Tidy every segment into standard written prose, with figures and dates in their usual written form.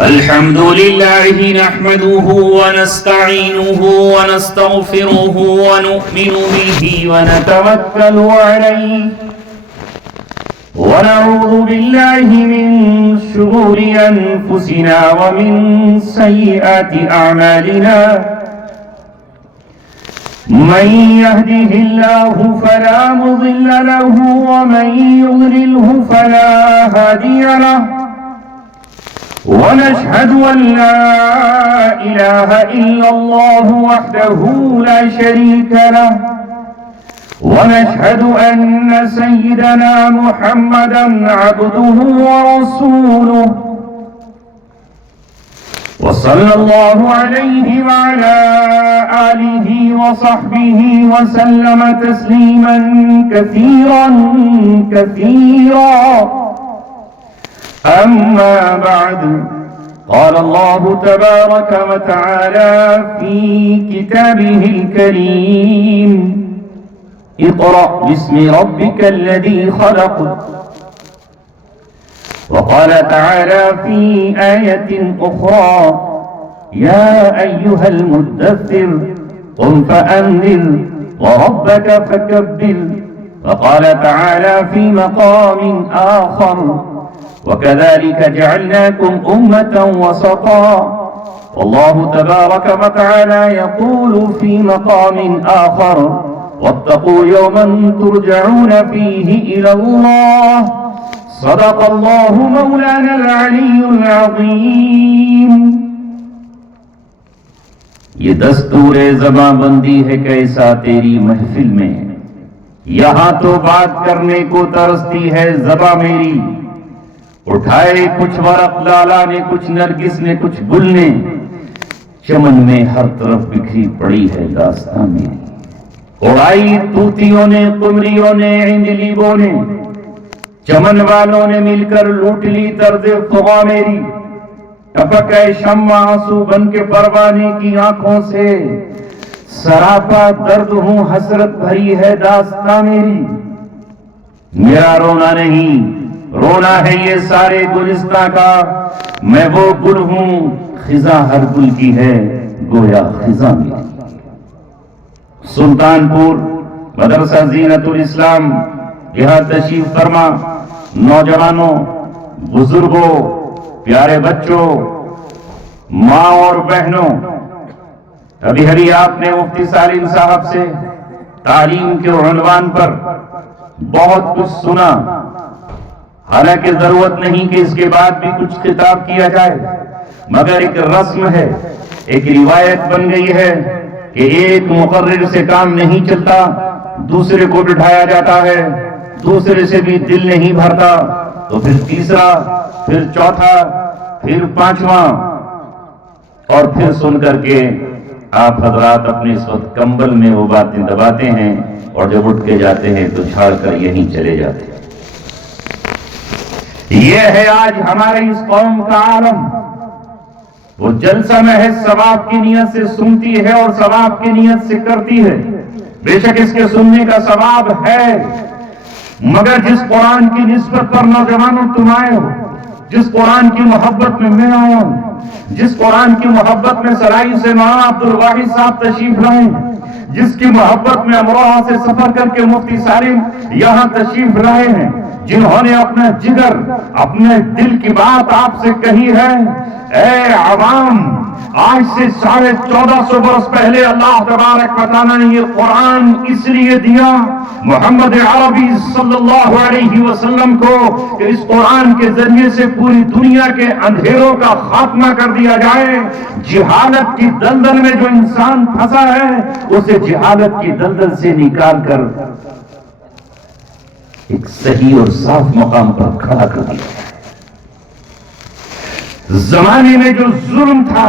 الحمد لله نحمده ونستعينه ونستغفره ونؤمن به ونتوكل عليه ونعوذ بالله من شرور أنفسنا ومن سيئات أعمالنا من يهده الله فلا مضل له ومن يضلله فلا هادي له ونشهد أن لا إله إلا الله وحده لا شريك له ونشهد أن سيدنا محمدا عبده ورسوله وصلى الله عليه وعلى آله وصحبه وسلم تسليما كثيرا كثيرا. أما بعد قال الله تبارك وتعالى في كتابه الكريم اقرأ باسم ربك الذي خلق. وقال تعالى في آية أخرى يا أيها المدثر قم فأنذر وربك فكبر. وقال تعالى في مقام آخر وكذلك جعلناكم أمة وسطا. والله تبارك وتعالى يقول في مقام آخر واتقوا يوما ترجعون فيه إلى الله. صدق الله مولانا العلي العظيم. یہ دستور زباں بندی ہے کیسا تیری محفل میں، یہاں تو بات کرنے کو ترستی ہے زباں میری. اٹھائے کچھ ورق لالا نے، کچھ نرگس نے، کچھ گل نے، چمن میں ہر طرف بکھری پڑی ہے داستاں میری. اڑائی طوطیوں نے، قمریوں نے، عندلیبوں نے، چمن والوں نے مل کر لوٹ لی طرز فغاں میری. ٹپک اے شمع آنسو بن کے پروانے کی آنکھوں سے، سراپا درد ہوں حسرت بھری ہے داستاں میری. میرا رونا نہیں، رونا ہے یہ سارے گلستاں کا. میں وہ گل ہوں خزاں ہر گل کی ہے گویا خزاں میری. سلطانپور مدرسہ زینت الاسلام یہاں تشریف فرما نوجوانوں، بزرگوں، پیارے بچوں، ماں اور بہنوں، ابھی ابھی آپ نے مفتی سالم صاحب سے تعلیم کے عنوان پر بہت کچھ سنا. حالانکہ ضرورت نہیں کہ اس کے بعد بھی کچھ خطاب کیا جائے، مگر ایک رسم ہے، ایک روایت بن گئی ہے کہ ایک مقرر سے کام نہیں چلتا، دوسرے کو بٹھایا جاتا ہے، دوسرے سے بھی دل نہیں بھرتا، تو پھر تیسرا، پھر چوتھا، پھر پانچواں، اور پھر سن کر کے آپ حضرات اپنے اس وقت کمبل میں وہ باتیں دباتے ہیں اور جب اٹھ کے جاتے ہیں تو جھاڑ کر یہیں چلے جاتے ہیں. یہ ہے آج ہمارے اس قوم کا عالم. وہ جلسہ محض ثواب کی نیت سے سنتی ہے اور ثواب کی نیت سے کرتی ہے. بے شک اس کے سننے کا ثواب ہے، مگر جس قرآن کی نسبت پر نوجوانوں تم آئے ہو، جس قرآن کی محبت میں میں آیا ہوں، جس قرآن کی محبت میں سرائی سے مولانا عبد الواحد صاحب تشریف لائے، جس کی محبت میں امروہہ سے سفر کر کے مفتی سالم یہاں تشریف لائے ہیں، جنہوں نے اپنا جگر، اپنے دل کی بات آپ سے کہی ہے. اے عوام، آج سے 1450 برس پہلے اللہ تبارک و تعالیٰ نے یہ قرآن اس لیے دیا محمد عربی صلی اللہ علیہ وسلم کو کہ اس قرآن کے ذریعے سے پوری دنیا کے اندھیروں کا خاتمہ کر دیا جائے. جہالت کی دلدل میں جو انسان پھنسا ہے اسے جہالت کی دلدل سے نکال کر ایک صحیح اور صاف مقام پر کھڑا کر دیا. زمانے میں جو ظلم تھا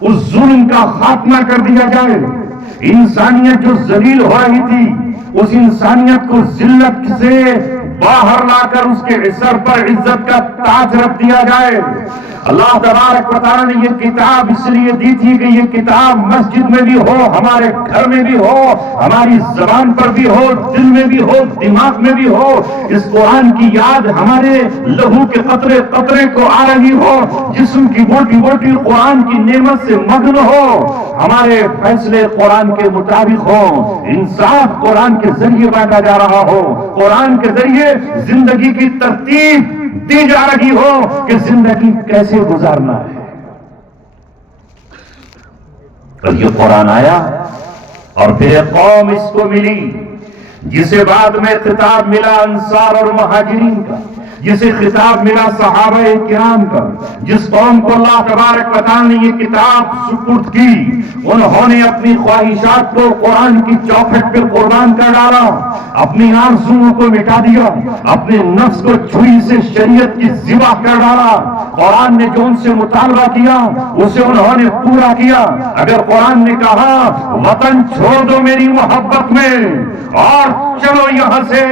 اس ظلم کا خاتمہ کر دیا جائے. انسانیت جو ذلیل ہو رہی تھی اس انسانیت کو ذلت سے باہر لا کر اس کے سر پر عزت کا تاج رکھ دیا جائے. اللہ تبارک و تعالیٰ نے یہ کتاب اس لیے دی تھی کہ یہ کتاب مسجد میں بھی ہو، ہمارے گھر میں بھی ہو، ہماری زبان پر بھی ہو، دل میں بھی ہو، دماغ میں بھی ہو۔ اس قرآن کی یاد ہمارے لہو کے قطرے قطرے کو آ رہی ہو، جسم کی بوٹی بوٹی قرآن کی نعمت سے مگن ہو، ہمارے فیصلے قرآن کے مطابق ہو، انصاف قرآن کے ذریعے بانٹا جا رہا ہو، قرآن کے ذریعے زندگی کی ترتیب دی جا رہی ہو کہ زندگی کیسے گزارنا ہے۔ اور یہ قرآن آیا اور پھر قوم اس کو ملی جسے بعد میں خطاب ملا انصار اور مہاجرین کا، جسے خطاب ملا صحابہ کرام کا، جس قوم کو اللہ تبارک و تعالیٰ نے یہ کتاب سپرد کی، انہوں نے اپنی خواہشات کو قرآن کی چوکھٹ پہ قربان کر ڈالا، اپنی آرزوؤں کو مٹا دیا، اپنے نفس کو چھری سے شریعت کی ذبح کر ڈالا۔ قرآن نے جو ان سے مطالبہ کیا اسے انہوں نے پورا کیا۔ اگر قرآن نے کہا وطن چھوڑ دو میری محبت میں اور چلو یہاں سے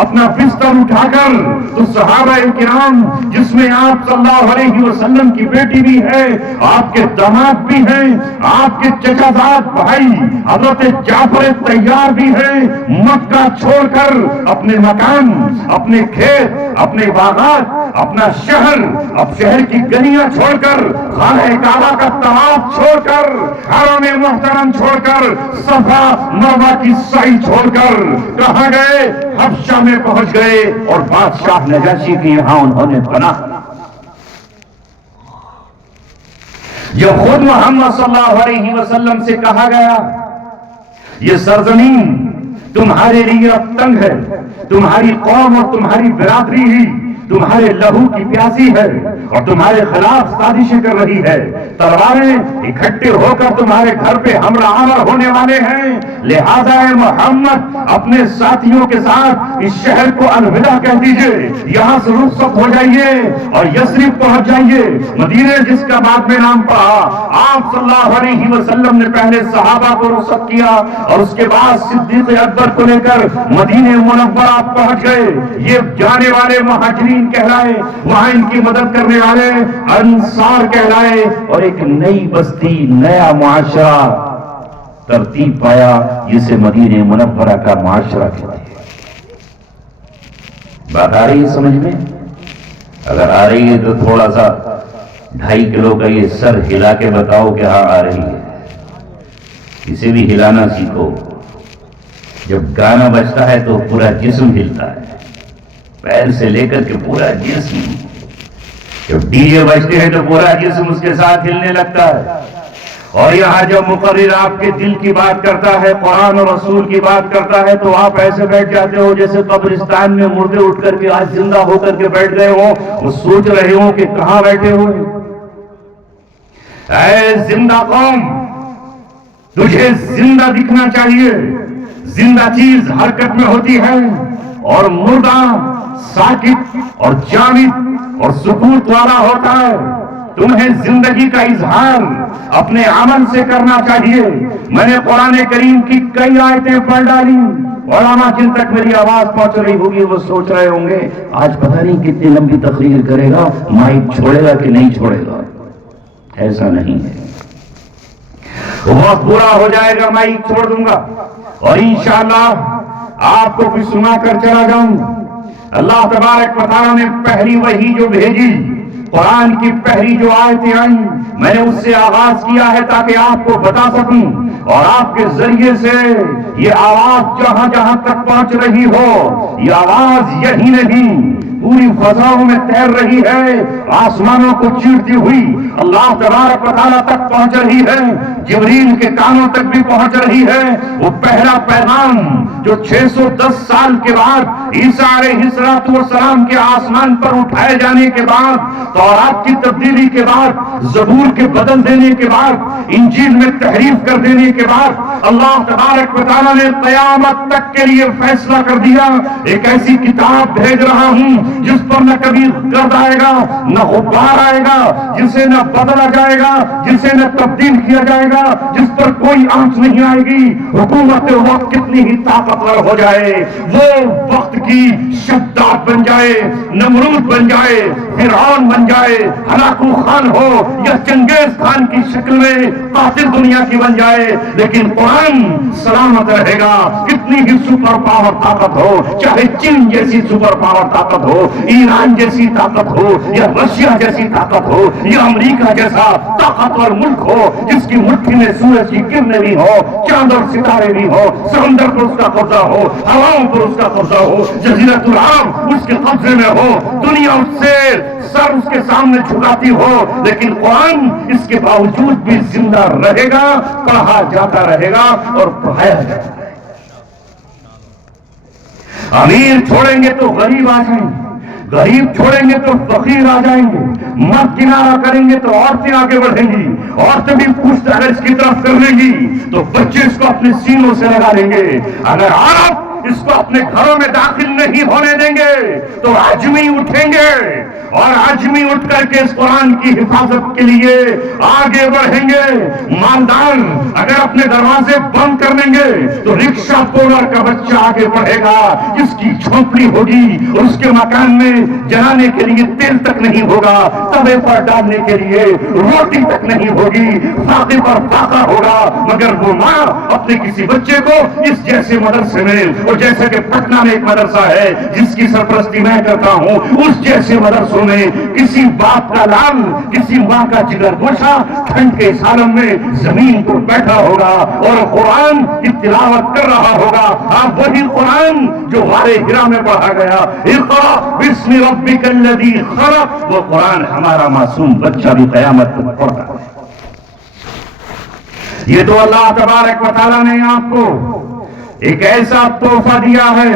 اپنا بستر اٹھا کر، تو صحابہ کرام جس میں آپ صلی اللہ علیہ وسلم کی بیٹی بھی ہے، آپ کے داماد بھی ہیں، آپ کے چچا زاد بھائی حضرت جعفر طیار بھی ہیں، مکہ چھوڑ کر اپنے مکان، اپنے کھیت، اپنے باغات، اپنا شہر، اب شہر کی گلیاں چھوڑ کر، خانہ کعبہ کا طواف چھوڑ کر، حرم محترم چھوڑ کر، صفا مروہ کی سعی چھوڑ کر کہاں گئے؟ حبشہ میں پہنچ گئے اور بادشاہ نجاشی کے یہاں انہوں نے پناہ۔ جو خود محمد صلی اللہ علیہ وسلم سے کہا گیا یہ سرزمین تمہارے لیے اب تنگ ہے، تمہاری قوم اور تمہاری برادری ہی تمہارے لہو کی پیاسی ہے اور تمہارے خلاف سازشیں کر رہی ہے، تلواریں اکٹھے ہو کر تمہارے گھر پہ حملہ آور ہونے والے ہیں، لہذا اے محمد اپنے ساتھیوں کے ساتھ اس شہر کو الوداع کہہ دیجئے، یہاں سے رخصت ہو جائیے اور یثرب پہنچ جائیے، مدینے جس کا بعد میں نام پڑا۔ آپ صلی اللہ علیہ وسلم نے پہلے صحابہ کو رخصت کیا اور اس کے بعد صدیق اکبر کو لے کر مدینے منورہ پہنچ گئے۔ یہ جانے والے مہاجرین کہلائے، وہاں ان کی مدد کرنے والے انصار کہلائے، اور ایک نئی بستی، نیا معاشرہ ترتیب پایا جسے مدینہ منورہ کا معاشرہ کہتے ہیں۔ بات آ رہی ہے سمجھ میں؟ اگر آ رہی ہے تو تھوڑا سا 2.5 کلو کا یہ سر ہلا کے بتاؤ کہ ہاں آ رہی ہے۔ اسے بھی ہلانا سیکھو۔ جب گانا بجتا ہے تو پورا جسم ہلتا ہے، پیر سے لے کر کے پورا جسم۔ جب ڈی جے بجتے ہیں تو پورا جسم اس کے ساتھ ہلنے لگتا ہے۔ اور یہاں جب مقرر آپ کے دل کی بات کرتا ہے، قرآن اور رسول کی بات کرتا ہے، تو آپ ایسے بیٹھ جاتے ہو جیسے قبرستان میں مردے اٹھ کر کے آج زندہ ہو کر کے بیٹھ گئے ہو، وہ سوچ رہے ہو کہ کہاں بیٹھے ہوئے۔ اے زندہ قوم، تجھے زندہ دکھنا چاہیے۔ زندہ چیز حرکت میں ہوتی ہے اور مردہ ساکت اور جامد اور سکوت والا ہوتا ہے۔ تمہیں زندگی کا اظہار اپنے عمل سے کرنا چاہیے۔ میں نے قرآن کریم کی کئی آیتیں پڑھ ڈالی، علماء جن تک میری آواز پہنچ رہی ہوگی وہ سوچ رہے ہوں گے آج پتہ نہیں کتنی لمبی تقریر کرے گا، مائک چھوڑے گا کہ نہیں چھوڑے گا۔ ایسا نہیں ہے، وقت پورا ہو جائے گا مائک چھوڑ دوں گا اور انشاءاللہ آپ کو بھی سنا کر چلا جاؤں۔ اللہ تبارک و تعالیٰ نے پہلی وحی جو بھیجی، قرآن کی پہلی جو آیتیں آئیں، میں نے اس سے آغاز کیا ہے تاکہ آپ کو بتا سکوں اور آپ کے ذریعے سے یہ آواز جہاں جہاں تک پہنچ رہی ہو، یہ آواز یہی نہیں پوری فضاؤں میں تیر رہی ہے، آسمانوں کو چیرتی ہوئی اللہ تبارک و تعالیٰ تک پہنچ رہی ہے، جبریل کے کانوں تک بھی پہنچ رہی ہے۔ وہ پہلا پیغام جو 610 سال کے بعد عیسیٰ علیہ السلام کے آسمان پر اٹھائے جانے کے بعد، تورات کی تبدیلی کے بعد، زبور کے بدل دینے کے بعد، انجیل میں تحریف کر دینے کے بعد، اللہ تبارک و تعالیٰ نے قیامت تک کے لیے فیصلہ کر دیا ایک ایسی کتاب بھیج رہا ہوں جس پر نہ کبھی گرد آئے گا نہ غبار آئے گا، جسے نہ بدلا جائے گا، جسے نہ تبدیل کیا جائے گا، جس پر کوئی آنچ نہیں آئے گی، حکومت وقت کتنی ہی طاقتور ہو جائے، وہ وقت کی شداد بن جائے، نمرود بن جائے، فرعون بن جائے، ہلاکو خان ہو یا چنگیز خان کی شکل میں قاتل دنیا کی بن جائے، لیکن قرآن سلامت رہے گا۔ کتنی ہی سپر پاور طاقت ہو، چاہے چین جیسی سپر پاور طاقت ہو، ایران جیسی طاقت ہو، یا رشیا جیسی طاقت ہو، یا امریکہ جیسا طاقتور ملک ہو جس کی مٹھی میں سورج کی کرنیں بھی ہو، چاند اور ستارے بھی ہو، سمندر پر اس کا قبضہ ہو، ہواؤں پر اس کا قبضہ ہو، جزیرۃ العرب اس کے قبضے میں ہو، دنیا اس سے سر اس کے سامنے جھکاتی ہو، لیکن قرآن اس کے باوجود بھی زندہ رہے گا، پڑھا جاتا رہے گا اور پڑھایا جاتا رہے گا۔ امیر چھوڑیں گے تو غریب آ جائیں گے، غریب چھوڑیں گے تو فقیر آ جائیں گے، مرد کنارہ کریں گے تو عورتیں آگے بڑھیں گی، عورتیں بھی پشت اگر اس کی طرف کر لیں گی تو بچے اس کو اپنے سینوں سے لگا لیں گے، اگر عرب اس کو اپنے گھروں میں داخل نہیں ہونے دیں گے تو عجمی اٹھیں گے اور عجمی اٹھ کر کے اس قرآن کی حفاظت کے لیے آگے بڑھیں گے۔ مالدار اگر اپنے دروازے بند کر لیں گے تو رکشہ پولر کا بچہ آگے بڑھے گا، جس کی جھونپڑی ہوگی اور اس کے مکان میں جلانے کے لیے تیل تک نہیں ہوگا، توے پر ڈالنے کے لیے روٹی تک نہیں ہوگی، فاقے پر فاقہ ہوگا، مگر وہ ماں اپنے کسی بچے کو اس جیسے مدرسے میں، اور جیسے کہ پٹنہ میں ایک مدرسہ ہے جس کی سرپرستی میں کرتا ہوں، اس جیسے مدرسوں میں کسی باپ کا لال، کسی ماں کا جگر گوشہ ٹھنڈ کے سالن میں زمین پر بیٹھا ہوگا اور قرآن کی تلاوت کر رہا ہوگا۔ آپ وہی قرآن جو غار ہرا میں پڑھا گیا، اقرأ بسم ربک الذی خلق، وہ قرآن ہمارا معصوم بچہ بھی قیامت تک پڑھتا ہے۔ یہ تو اللہ تبارک و تعالیٰ نے آپ کو ایک ایسا تحفہ دیا ہے،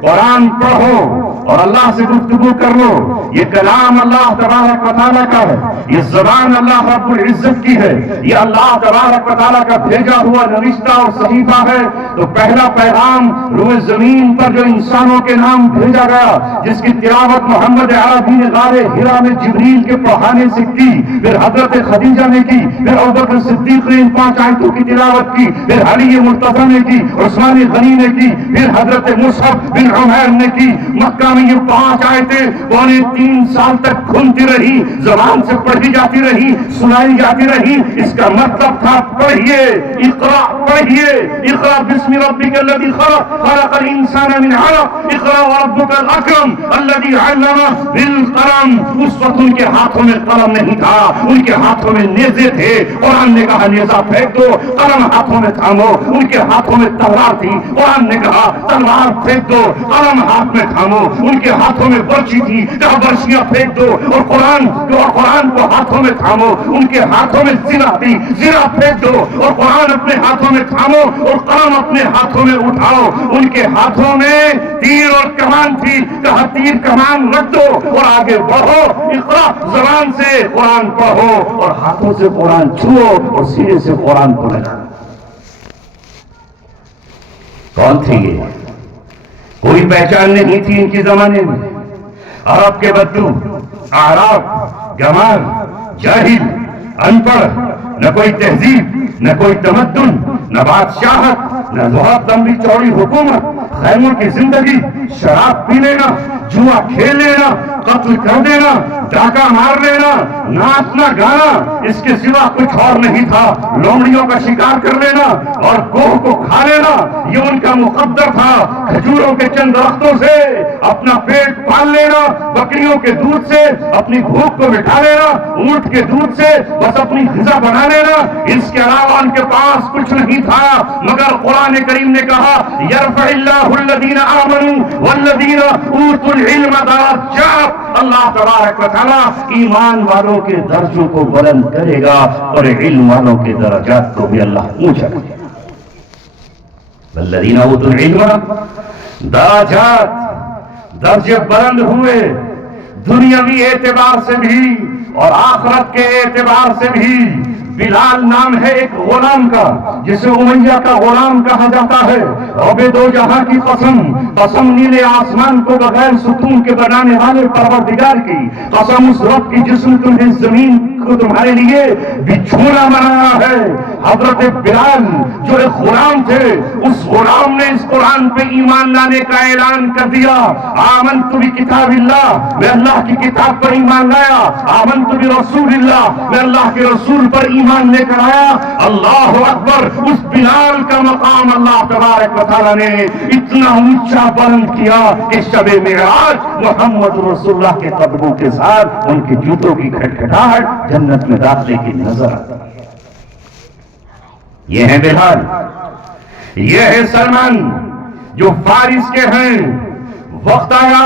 قرآن پڑھو اور اللہ سے گفتگو کر لو۔ یہ کلام اللہ تبارک و تعالیٰ کا ہے، یہ زبان اللہ رب العزت کی ہے، یہ اللہ تبارک و تعالیٰ کا بھیجا ہوا نوشتہ اور صحیفہ ہے۔ تو پہلا پیغام روئے زمین پر جو انسانوں کے نام بھیجا گیا، جس کی تلاوت محمد عربی نے غار ہرا میں جبریل کے پڑھانے سے کی، پھر حضرت خدیجہ نے کی، پھر ابوبکر صدیق نے ان 5 آیتوں کی تلاوت کی، پھر علی مرتضی نے کی، عثمان غنی نے کی، پھر حضرت مصعب بن عمیر نے کی۔ مکہ میں یہ 5 آیتیں 3 سال تک گھومتی رہی، زبان سے پڑھی جاتی رہی، سنائی جاتی رہی۔ اس کا مطلب تھا پڑھیے، اقرا پڑھیے، اقرا بسم ربک الذی خلق، خلق الانسان من علق، اقرا وربک الاکرم الذی علم بالقلم۔ اس وقت ان کے ہاتھوں میں قلم نہیں تھا، ان کے ہاتھوں میں نیزے تھے۔ قرآن نے کہا نیزہ پھینک دو، قلم ہاتھوں میں تھامو۔ ان کے ہاتھوں میں تلوار تھی، قرآن نے کہا تلوار پھینک دو، قلم ہاتھ میں تھامو۔ ان کے ہاتھوں میں برچی تھی، کہا برچیاں پھینک دو اور قرآن کو ہاتھوں میں تھامو۔ ان کے ہاتھوں میں زنا تھی، زنا پھینک دو اور قرآن اپنے ہاتھوں میں تھامو اور قلم اپنے ہاتھوں میں اٹھاؤ۔ ان کے ہاتھوں میں تیر اور کمان تھی، کہا تیر کمان رکھ دو اور آگے بڑھو۔ اقرا زبان سے قرآن پڑھو اور ہاتھوں سے قرآن چھوؤ اور سینے سے قرآن پڑھنا۔ کون تھی یہ؟ کوئی پہچان نہیں تھی ان کے زمانے میں۔ عرب کے بدو، اعراب، گمار، جاہل، ان پڑھ، نہ کوئی تہذیب، نہ کوئی تمدن، نہ بادشاہت، نہ بہت لمبی چوڑی حکومت، خیموں کی زندگی، شراب پی لینا، جوا کھیل لینا، قتل کر دینا، ڈاکہ مار لینا، ناچنا گانا، اس کے سوا کچھ اور نہیں تھا۔ لومڑیوں کا شکار کر لینا اور گوہ کو کھا لینا، یہ ان کا مقدر تھا۔ کھجوروں کے چند درختوں سے اپنا پیٹ پال لینا، بکریوں کے دودھ سے اپنی بھوک کو مٹا لینا، اونٹ کے دودھ سے بس اپنی غذا بنا لینا۔ اس کے علاوہ ان کے پاس کچھ نہیں تھا، مگر قرآن کریم نے کہا یرفع اللہ الذین آمنوا والذین اوتوا العلم درجات۔ اللہ تبارک و تعالیٰ ایمان والوں کے درجوں کو بلند کرے گا اور علم والوں کے درجات کو بھی اللہ اونچا کرے گا۔ والذین اوتوا العلم درجات، درجے بلند ہوئے، دنیاوی اعتبار سے بھی اور آخرت کے اعتبار سے بھی بلال نام ہے ایک غلام کا جسے امیہ کا غلام کہا جاتا ہے. رب دو جہاں کی قسم، قسم نیلے آسمان کو بغیر ستون کے بنانے والے پروردگار کی، قسم اس رب کی جس نے تمہیں زمین کو تمہارے لیے بچھونا بنایا ہے. حضرت بلال جو ایک غلام تھے، اس غلام نے اس قرآن پہ ایمان لانے کا اعلان کر دیا. آمنت بکتاب اللہ، میں اللہ کی کتاب پر ایمان لایا. آمنت برسول اللہ، میں اللہ کے رسول پر ایمان لے کر آیا. اللہ اکبر. اس بلال کا مقام اللہ تبارک و تعالیٰ نے اتنا اونچا بلند کیا کہ شب معراج محمد رسول اللہ کے قدموں کے ساتھ ان کے جوتوں کی کھٹکھٹاہٹ جنت میں داخلے کی نظر آتی ہے. یہ ہے بلال، یہ ہے سلمان جو فارس کے ہیں. وقت آیا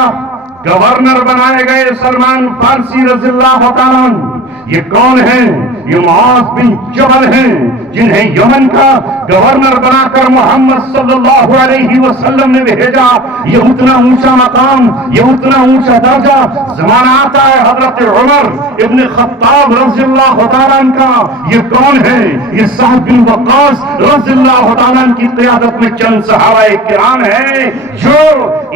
گورنر بنائے گئے سلمان فارسی رضی اللہ تعالیٰ عنہ. یہ کون ہیں؟ یہ معاذ بن جبل ہیں جنہیں یمن کا گورنر بنا کر محمد صلی اللہ علیہ وسلم نے بھیجا. یہ اتنا اونچا مقام، یہ اتنا اونچا درجہ. زمانہ آتا ہے حضرت عمر ابن خطاب رضی اللہ تعالیٰ عنہ کا. یہ کون ہے؟ یہ سعد بن وقاص رضی اللہ تعالیٰ عنہ کی قیادت میں چند صحابہ کرام ہیں جو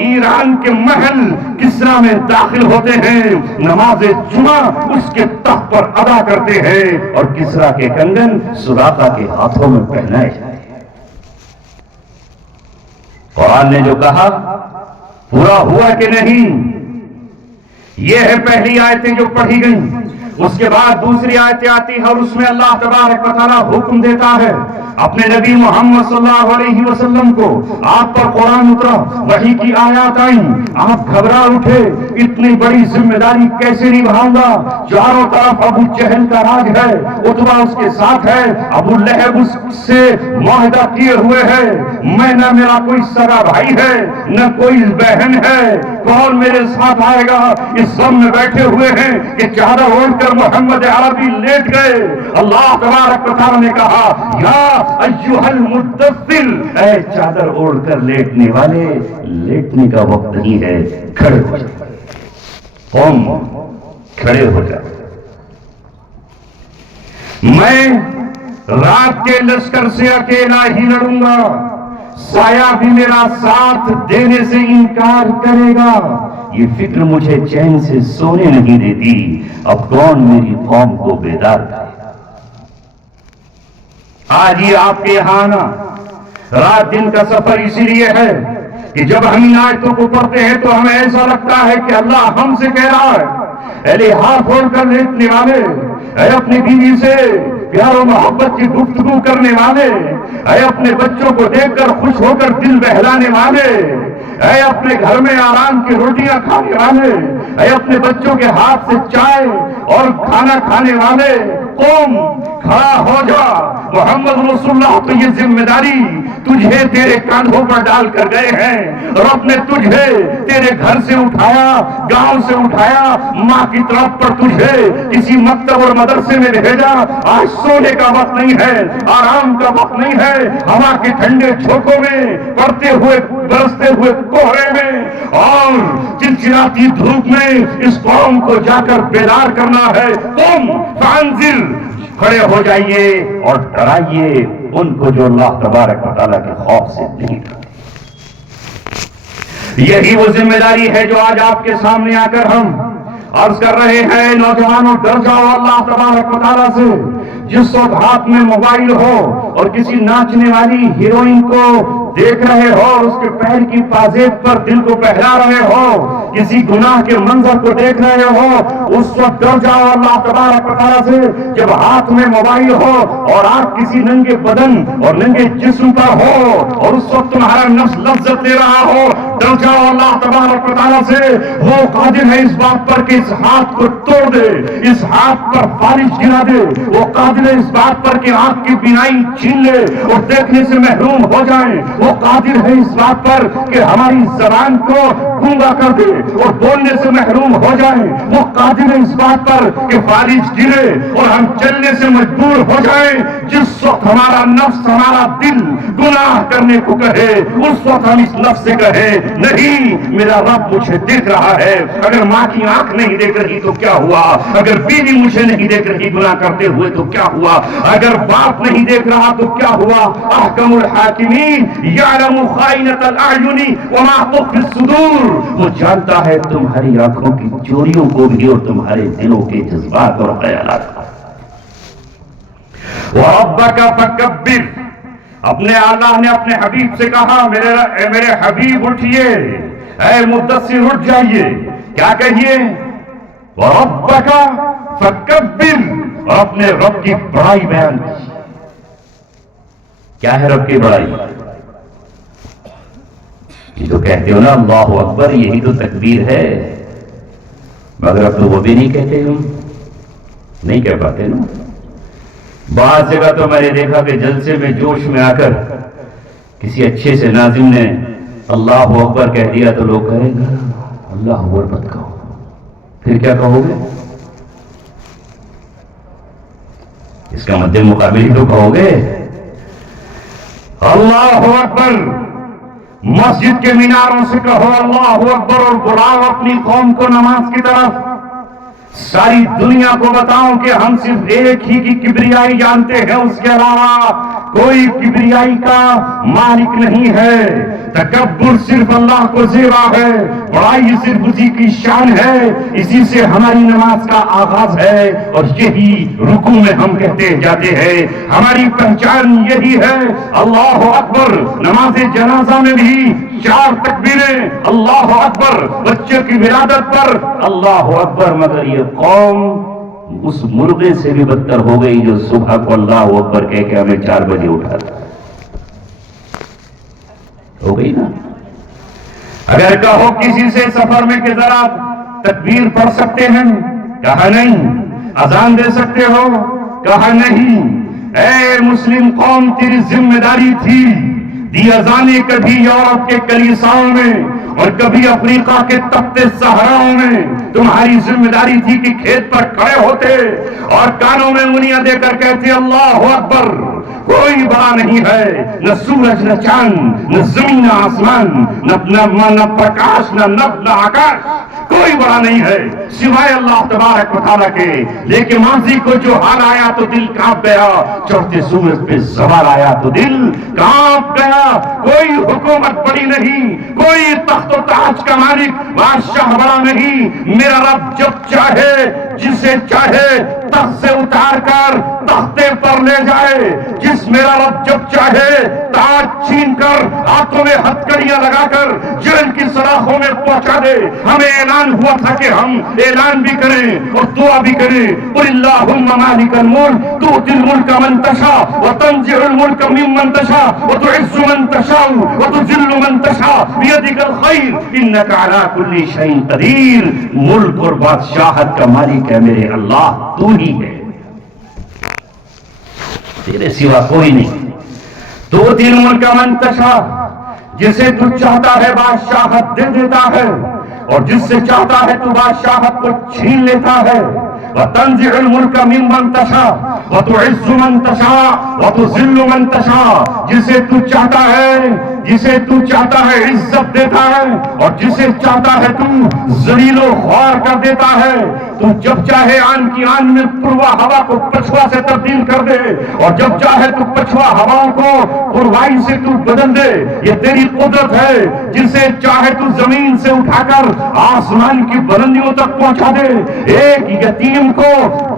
ایران کے محل کسرا میں داخل ہوتے ہیں. نماز جمعہ اس کے تخت پر ادا کرتے ہیں اور کسرا کے کنگن سراقہ کے ہاتھوں میں پہنائے جاتے ہیں. قرآن نے جو کہا پورا ہوا کہ نہیں؟ یہ ہے پہلی آیتیں جو پڑھی گئیں. اس کے بعد دوسری آیتیں آتی ہیں اور اس میں اللہ تبارک و تعالیٰ حکم دیتا ہے اپنے نبی محمد صلی اللہ علیہ وسلم کو. آپ پر قرآن اترا، وحی کی آیات آئیں، آپ گھبرا اٹھے. اتنی بڑی ذمہ داری کیسے نبھاؤں گا؟ چاروں طرف ابو جہل کا راج ہے، عتبہ اس کے ساتھ ہے، ابو لہب اس سے معاہدہ کیے ہوئے ہے. میں نہ میرا کوئی سگا بھائی ہے نہ کوئی بہن ہے، کون میرے ساتھ آئے گا؟ اس غم میں بیٹھے ہوئے ہیں کہ چادر اوڑھ کر محمد عربی لیٹ گئے. اللہ تبارک و تعالیٰ نے کہا یا ایھا المدثر، اے چادر اوڑھ کر لیٹنے والے، لیٹنے کا وقت نہیں ہے، کھڑے ہو جائے. قوم کھڑے ہو جائے. میں رات کے لشکر سے اکیلا ہی لڑوں گا، سایہ بھی میرا ساتھ دینے سے انکار کرے گا. یہ فکر مجھے چین سے سونے نہیں دیتی. اب کون میری قوم کو بیدار کرے؟ آج یہ آپ کے یہاں آنا رات دن کا سفر اسی لیے ہے کہ جب ہم ان آیتوں کو پڑھتے ہیں تو ہمیں ایسا لگتا ہے کہ اللہ ہم سے کہہ رہا ہے اے لحاظ کھول کر لیٹنے والے، اے اپنی بیوی سے پیار و محبت کی گفتگو کرنے والے، اے اپنے بچوں کو دیکھ کر خوش ہو کر دل بہلانے والے، اے اپنے گھر میں آرام کی روٹیاں کھانے والے، اے اپنے بچوں کے ہاتھ سے چائے اور کھانا کھانے والے، قوم کھڑا ہو جا. محمد رسول اللہ تو یہ ذمہ داری تجھے تیرے کاندھوں پر ڈال کر گئے ہیں. رب نے تجھے تیرے گھر سے اٹھایا، گاؤں سے اٹھایا، ماں کی طرف پر تجھے کسی مکتب اور مدرسے میں بھیجا. آج سونے کا وقت نہیں ہے، آرام کا وقت نہیں ہے. ہوا کے ٹھنڈے جھونکوں میں، پڑتے ہوئے برستے ہوئے کوہرے میں اور چلچلاتی دھوپ میں اس قوم کو جا کر بیدار کرنا ہے. قوم فانذر، کھڑے ہو جائیے اور ڈرائیے ان کو جو اللہ تبارک و تعالیٰ کے خوف سے نہیں ڈرتے. یہی وہ ذمہ داری ہے جو آج آپ کے سامنے آ کر ہم عرض کر رہے ہیں. نوجوانوں ڈر جاؤ اللہ تبارک و تعالیٰ سے. جس وقت ہاتھ میں موبائل ہو اور کسی ناچنے والی ہیروئن کو دیکھ رہے ہو اور اس کے پیر کی پازیب پر دل کو بہلا رہے ہو، کسی گناہ کے منظر کو دیکھ رہے ہو، اس وقت ڈر جاؤ اللہ تبارک و تعالیٰ سے. جب ہاتھ میں موبائل ہو اور آپ کسی ننگے بدن اور ننگے جسم پر ہو اور اس وقت تمہارا نفس لذت لے رہا ہو، ڈر جاؤ اللہ تبارک و تعالیٰ سے. وہ قادر ہے اس بات پر کہ اس ہاتھ کو توڑ دے، اس ہاتھ پر بارش گرا دے. وہ قادر ہے اس بات پر کہ آنکھ کی بینائی چھین لے اور دیکھنے سے محروم ہو جائیں. وہ قادر ہے اس بات پر کہ ہماری زبان کو گونگا کر دے. اور بولنے سے محروم ہو جائیں، وہ قادر ہے اس بات پر کہ فالج گرے اور ہم چلنے سے مجبور ہو جائیں۔ جس وقت ہمارا نفس، ہمارا دل گناہ کرنے کو کہے، اس وقت ہم اس نفس سے کہے نہیں، میرا رب مجھے دیکھ رہا ہے۔ اگر ماں کی آنکھ نہیں دیکھ رہی تو کیا ہوا؟ اگر بیوی مجھے نہیں دیکھ رہی گناہ کرتے ہوئے تو کیا ہوا؟ اگر باپ نہیں دیکھ رہا تو کیا ہوا؟ احکم الحاکمین یعلم خائنۃ الاعین وما تخفی الصدور، وہ جانتا ہے تمہاری آنکھوں کی چوریوں کو بھی اور تمہارے دلوں کے جذبات اور خیالات کو۔ وَرَبَّكَ فَكَبِّرْ، اپنے اللہ نے اپنے حبیب سے کہا میرے حبیب اٹھئے، اے مدثر اٹھ جائیے، کیا کہیے؟ وَرَبَّكَ فَكَبِّرْ، اور اپنے رب کی بڑائی بیان کی۔ کیا ہے رب کی بڑائی؟ یہ تو کہتے ہو نا اللہ اکبر، یہی تو تکبیر ہے، مگر اب تو وہ بھی نہیں کہتے، ہم نہیں کہہ پاتے نا۔ بعض جگہ تو میں نے دیکھا کہ جلسے میں جوش میں آ کر کسی اچھے سے ناظم نے اللہ اکبر کہہ دیا تو لوگ کہیں گے اللہ اکبر مت کہو، پھر کیا کہو گے؟ اس کا مد مقابل ہی تو کہو گے اللہ اکبر۔ مسجد کے میناروں سے کہو اللہ اکبر اور بلاؤ اپنی قوم کو نماز کی طرف۔ ساری دنیا کو بتاؤں کہ ہم صرف ایک ہی کی کبریائی جانتے ہیں، اس کے علاوہ کوئی کبریائی کا مالک نہیں ہے۔ تکبر صرف اللہ کو زیبا ہے، بڑائی صرف اسی کی شان ہے، اسی سے ہماری نماز کا آغاز ہے اور یہی رکوع میں ہم کہتے جاتے ہیں، ہماری پہچان یہی ہے اللہ اکبر۔ نماز جنازہ میں بھی 4 تکبیریں اللہ اکبر، بچے کی ولادت پر اللہ اکبر، مگر یہ قوم اس مرغے سے بھی بدتر ہو گئی جو صبح کو اللہ اکبر کہہ کے ہمیں 4 بجے اٹھاتا ہو گئی نا۔ اگر کہو کسی سے سفر میں کہ ذرا تکبیر پڑھ سکتے ہیں، کہا نہیں۔ اذان دے سکتے ہو، کہا نہیں۔ اے مسلم قوم، تیری ذمہ داری تھی دی اذانیں کبھی یورپ کے کلیساؤں میں اور کبھی افریقہ کے تپتے صحراؤں میں، تمہاری ذمہ داری تھی کہ کھیت پر کھڑے ہوتے اور کانوں میں انگلیاں دے کر کہتے اللہ اکبر۔ کوئی بڑا نہیں ہے، نہ سورج نہ چاند، نہ زمین نہ آسمان، نہ پرکاش نہ نب نہ آکاش، کوئی بڑا نہیں ہے سوائے اللہ تبارک و تعالیٰ کے۔ لیکن ماضی کو جو حال آیا تو دل کانپ گیا، چڑھتے سورج پہ زوال آیا تو دل کانپ گیا۔ کوئی حکومت بڑی نہیں، کوئی تخت و تاج کا مالک بادشاہ بڑا نہیں۔ میرا رب جب چاہے جسے چاہے تخت سے اتار کر تختے پر لے جائے، میرا رب جب چاہے تاج چھین کر ہاتھوں میں ہتھکڑیاں لگا کر جیل کی سلاخوں میں پہنچا دے۔ ہمیں اعلان ہوا تھا کہ ہم اعلان بھی کریں اور دعا بھی کریں، قل اللہم مالک الملک تؤتی الملک من تشاء وتنزع الملک ممن تشاء وتعز من تشاء وتذل من تشاء بیدک الخیر انک علی کل شیء قدیر۔ ملک اور بادشاہت کا مالک ہے میرے اللہ، تو ہی ہے، تیرے سوا کوئی نہیں۔ تو دل ملک من تشاء، جسے تو چاہتا ہے بادشاہت دے دیتا ہے اور جس سے چاہتا ہے تو بادشاہت کو چھین لیتا ہے۔ وتنزع الملک ممن تشاء وتعز من تشاء وتذل من تشاء، جسے تو چاہتا ہے عزت دیتا ہے اور جسے چاہتا ہے تو ذلیل و خوار کر دیتا ہے۔ تو جب چاہے آن کی آن میں پروا ہوا کو پچھوا سے تبدیل کر دے اور جب چاہے تو پچھوا ہواؤں کو پروائی سے تو بدل دے، یہ تیری قدرت ہے۔ جسے چاہے تو زمین سے اٹھا کر آسمان کی بلندیوں تک پہنچا دے، ایک یتیم کو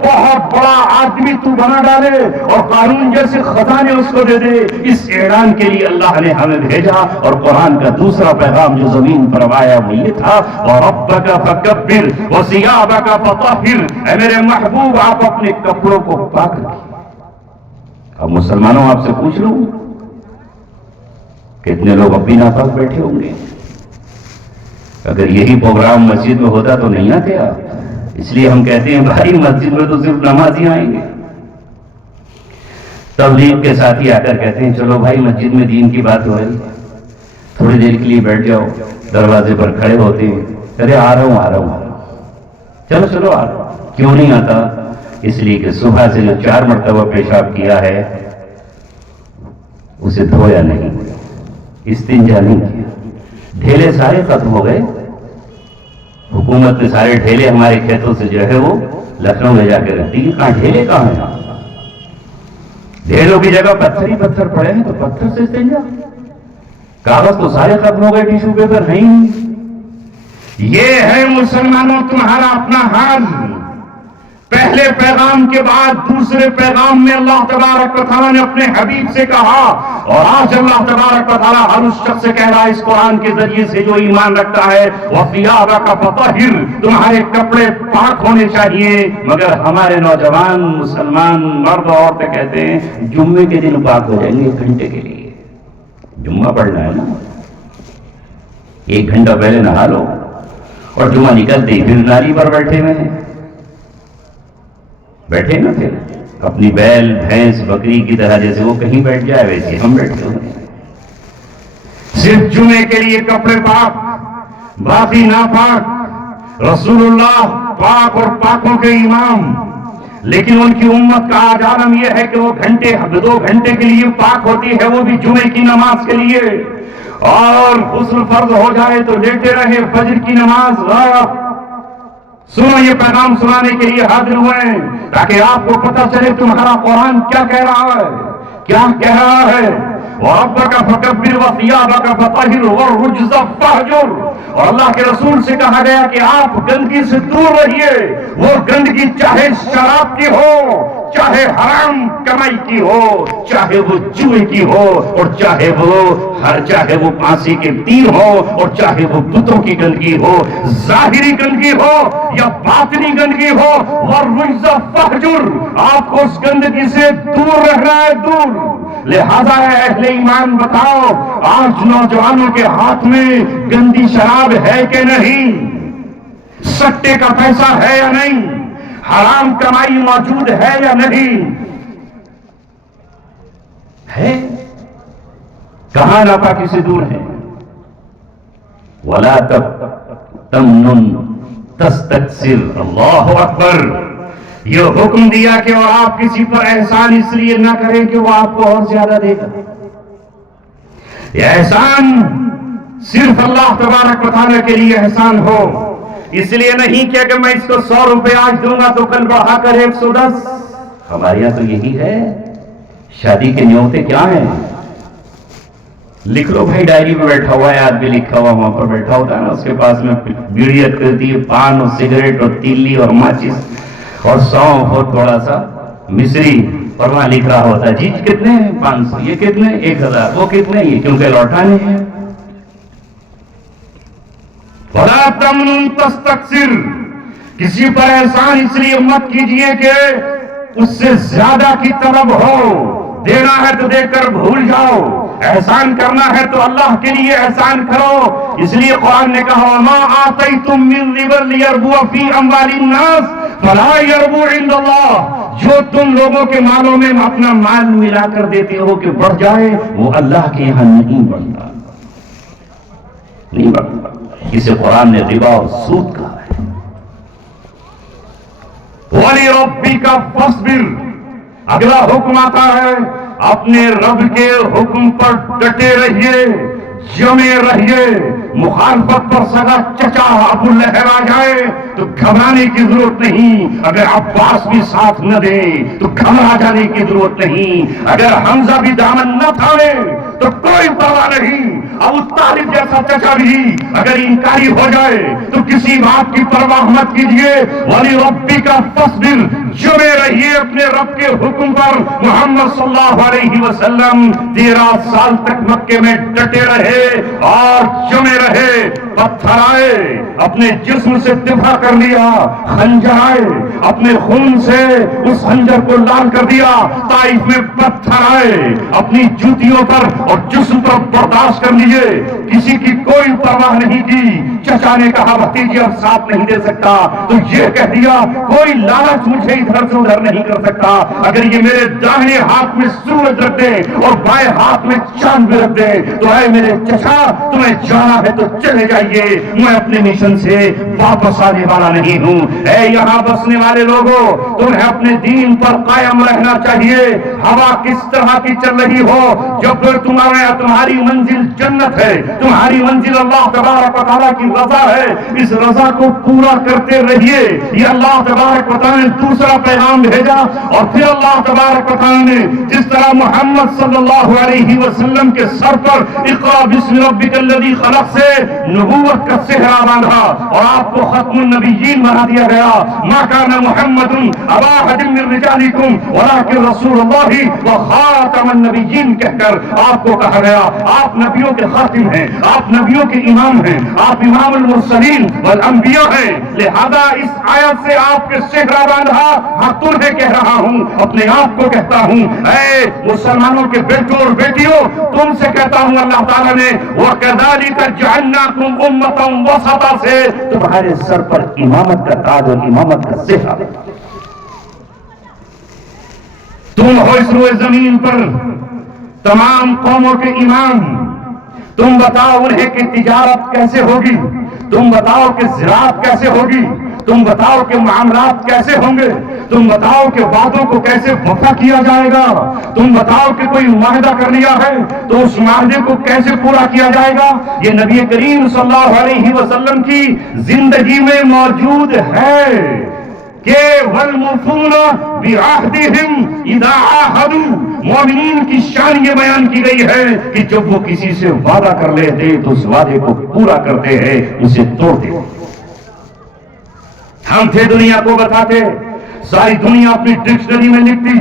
بہت بڑا آدمی تو بنا ڈالے اور قارون جیسے خزانے اس کو دے دے۔ اس اعلان کے لیے اللہ نے ہمیں بھیجا اور قرآن کا دوسرا پیغام جو زمین پر آیا وہ یہ تھا، وَرَبَّكَ فَكَبِّرْ وَثِيَابَكَ فَطَهِّرْ، اے میرے محبوب آپ اپنے کپڑوں کو پاک رکھیں۔ اب مسلمانوں آپ سے پوچھ لوں، کتنے لوگ اب بھی ناپاک بیٹھے ہوں گے؟ اگر یہی پروگرام مسجد میں ہوتا تو نہیں آتے آپ، اس لیے ہم کہتے ہیں بھائی مسجد میں تو صرف نمازی آئیں گے۔ تبلیغ کے ساتھی آ کر کہتے ہیں چلو بھائی مسجد میں دین کی بات ہو رہی، تھوڑی دیر کے لیے بیٹھ جاؤ، دروازے پر کھڑے ہوتے ہیں ارے آ رہا ہوں چلو چلو آ رہا ہوں. کیوں نہیں آتا؟ اس لیے کہ صبح سے جو 4 مرتبہ پیشاب کیا ہے اسے دھویا نہیں، استنجا نہیں کیا. ڈھیلے سارے ختم ہو گئے. حکومت نے سارے ڈھیلے ہمارے کھیتوں سے جو ہے وہ لکھنؤ لے جا کے رکھتی ہے. کہاں ڈھیلے کہاں ہیں؟ ڈھیلوں کی جگہ پتھر ہی پتھر پڑے ہیں تو پتھر سے استنجا. کاغذ تو سارے ختم ہو گئے، ٹیشو پیپر ہے ہی نہیں. یہ ہے مسلمانوں تمہارا اپنا حال. پہلے پیغام کے بعد دوسرے پیغام میں اللہ تبارک و تعالیٰ نے اپنے حبیب سے کہا، اور آج اللہ تبارک و تعالیٰ ہر اس شخص سے کہہ رہا ہے اس قرآن کے ذریعے سے جو ایمان رکھتا ہے، وَثِيَابَكَ فَطَهِّرْ، تمہارے کپڑے پاک ہونے چاہیے. مگر ہمارے نوجوان مسلمان مرد اور عورتیں کہتے ہیں جمعے کے دن پاک ہو جائیں گے 1 گھنٹے کے لیے. جمعہ پڑھنا ہے نا، 1 گھنٹہ پہلے نہا لو اور جمعہ نکلتے ہی پھر ناری پر بیٹھے ہوئے ہیں. بیٹھے نا پھر اپنی بیل بھینس بکری کی طرح، جیسے وہ کہیں بیٹھ جائے ویسے ہم بیٹھے ہوئے ہیں. صرف جمعے کے لیے کپڑے پاک، باقی ناپاک. رسول اللہ پاک اور پاکوں کے امام، لیکن ان کی امت کا آج عالم یہ ہے کہ وہ 2 گھنٹے کے لیے پاک ہوتی ہے، وہ بھی جمعے کی نماز کے لیے. اور غسل فرض ہو جائے تو لیٹے رہے، فجر کی نماز غائب. سنو، یہ پیغام سنانے کے لیے حاضر ہوئے ہیں تاکہ آپ کو پتہ چلے تمہارا قرآن کیا کہہ رہا ہے، کیا کہہ رہا ہے. وَرَبَّكَ فَكَبِّرْ وَثِيَابَكَ فَطَهِّرْ وَالرُّجْزَ فَاهْجُرْ. اور اللہ کے رسول سے کہا گیا کہ آپ گندگی سے دور رہیے. وہ گندگی چاہے شراب کی ہو، چاہے حرام کمائی کی ہو، چاہے وہ جوئے کی ہو، اور چاہے وہ پھانسی کے تیر ہو، اور چاہے وہ بتوں کی گندگی ہو، ظاہری گندگی ہو یا باطنی گندگی ہو. وَالرُّجْزَ فَاهْجُرْ، آپ کو اس گندگی سے دور رہنا ہے، دور. لہذا اہل ایمان بتاؤ، آج نوجوانوں کے ہاتھ میں گندی شراب ہے کہ نہیں؟ سٹے کا پیسہ ہے یا نہیں؟ حرام کمائی موجود ہے یا نہیں؟ ہے؟ کہاں ناپاکی سے دور ہے؟ وَلَا تَمْنُنْ تَسْتَكْثِرْ. اللہ اکبر. یہ حکم دیا کہ اور آپ کسی پر احسان اس لیے نہ کریں کہ وہ آپ کو اور زیادہ دے گا. یہ احسان صرف اللہ تبارک و تعالیٰ کے لیے احسان ہو، اس لیے نہیں کہ اگر میں اس کو 100 روپے آج دوں گا تو کل بڑھا کر 110. ہمارے یہاں تو یہی ہے. شادی کے نیوتے کیا ہیں؟ لکھ لو بھائی، ڈائری میں بیٹھا ہوا ہے آدمی، لکھا ہوا وہاں پر بیٹھا ہوتا ہے نا، اس کے پاس میں بیڑی رکھتی ہے، پان اور سگریٹ اور تیلی اور ماچس اور سونف اور تھوڑا سا مصری، اور وہاں لکھ رہا ہوتا ہے جی کتنے ہیں 500، یہ کتنے 1000، وہ کتنے، یہ کیونکہ لوٹانے ہیں. وَلَا تَمْنُنْ تَسْتَكْثِرْ. کسی پر احسان اس لیے مت کیجئے کہ اس سے زیادہ کی طلب ہو. دینا ہے تو دے کر بھول جاؤ، احسان کرنا ہے تو اللہ کے لیے احسان کرو. اس لیے قرآن نے کہا وَمَا آتَيْتُم مِّن رِّبًا لِيَرْبُوَ فِي أَمْوَالِ النَّاسِ فَلَا يَرْبُو عِندَ اللَّهِ. جو تم لوگوں کے مالوں میں اپنا مال ملا کر دیتے ہو کہ بڑھ جائے، وہ اللہ کے یہاں نہیں بڑھتا، نہیں بڑھتا. اسے قرآن نے ربا اور سود کہا ہے. وَلِرَبِّكَ فَاصْبِرْ. اگلا حکم آتا ہے اپنے رب کے حکم پر ڈٹے رہیے، جمے رہیے. مخالفت پر سدا چچا ابو لہب آ جائے تو گھبرانے کی ضرورت نہیں. اگر عباس بھی ساتھ نہ دے تو گھبرا جانے کی ضرورت نہیں. اگر حمزہ بھی دامن نہ تھامے تو کوئی پرواہ نہیں. ابو طالب جیسا چچا بھی اگر انکاری ہو جائے تو کسی بات کی پرواہ مت کیجیے. وَلِرَبِّكَ فَاصْبِرْ. جمے رہیے اپنے رب کے حکم پر. محمد صلی اللہ علیہ وسلم 13 سال تک مکے میں ڈٹے رہے اور جمے رہے. پتھر آئے، اپنے جسم سے دفاع کر لیا. خنجر آئے، اپنے خون سے اس خنجر کو لال کر دیا. طائف میں پتھر آئے اپنی جوتیوں پر اور جسم پر برداشت کر لیے, کسی کی کوئی پرواہ نہیں کی. چچا نے کہا بھتیجی اب ساتھ نہیں دے سکتا, تو یہ کہہ دیا کوئی لالچ مجھے ادھر سے ادھر نہیں کر سکتا. اگر یہ میرے داہنے ہاتھ میں سورج رکھ دے اور بائیں ہاتھ میں چاند بھی رکھ دے تو اے میرے چچا تمہیں جانا ہے تو چلے جائیے, میں اپنے مشن سے واپس آنے والا نہیں ہوں. اے یہاں بسنے والے لوگوں, تمہیں اپنے دین پر قائم رہنا چاہیے. ہوا کس طرح کی چل رہی ہو, جب تمہاری منزل جنت ہے, تمہاری منزل اللہ تبارک و تعالیٰ کی رضا ہے, اس رضا کو پورا کرتے رہیے. یہ اللہ تبارک و تعالیٰ نے دوسرا پیغام بھیجا. اور پھر اللہ تبارک و تعالیٰ نے جس طرح محمد صلی اللہ علیہ وسلم کے سر پر اقرا بسم ربک الذی خلق سے نبوت کا صحرا باندھا اور آپ کو ختم النبیین بنا دیا گیا. ما کان محمد ابا احد من رجالکم ولکن رسول اللہ وخاتم النبیین کہہ کر آپ کو کہا گیا آپ نبیوں کے خاتم ہیں, آپ نبیوں کے امام ہیں, آپ امام المرسلین والانبیاء ہیں. لہذا اس آیت سے آپ کے صحرا باندھا. ہاں تمہیں کہہ رہا ہوں, اپنے آپ کو کہتا ہوں, اے مسلمانوں کے بیٹوں اور بیٹیوں, تم سے کہتا ہوں اللہ تعالیٰ نے وَكَذَلِكَ جَعَلْنَاكُمْ أُمَّةً وَسَطًا سے تمہارے سر پر امامت کا تاج اور امامت کا صحرا. تم ہو اس روئے زمین پر تمام قوموں کے امام. تم بتاؤ انہیں کہ تجارت کیسے ہوگی, تم بتاؤ کہ زراعت کیسے ہوگی, تم بتاؤ کہ معاملات کیسے ہوں گے, تم بتاؤ کہ وعدوں کو کیسے وفا کیا جائے گا, تم بتاؤ کہ کوئی معاہدہ کر لیا ہے تو اس معاہدے کو کیسے پورا کیا جائے گا. یہ نبی کریم صلی اللہ علیہ وسلم کی زندگی میں موجود ہے کہ وَالْمُوفُونَ بِعَهْدِهِمْ إِذَا عَاهَدُوا. مومنین کی شان یہ بیان کی گئی ہے کہ جب وہ کسی سے وعدہ کر لیتے تو اس وعدے کو پورا کرتے ہیں, اسے توڑتے. ہم تھے دنیا کو بتاتے, ساری دنیا اپنی ڈکشنری میں لکھتی,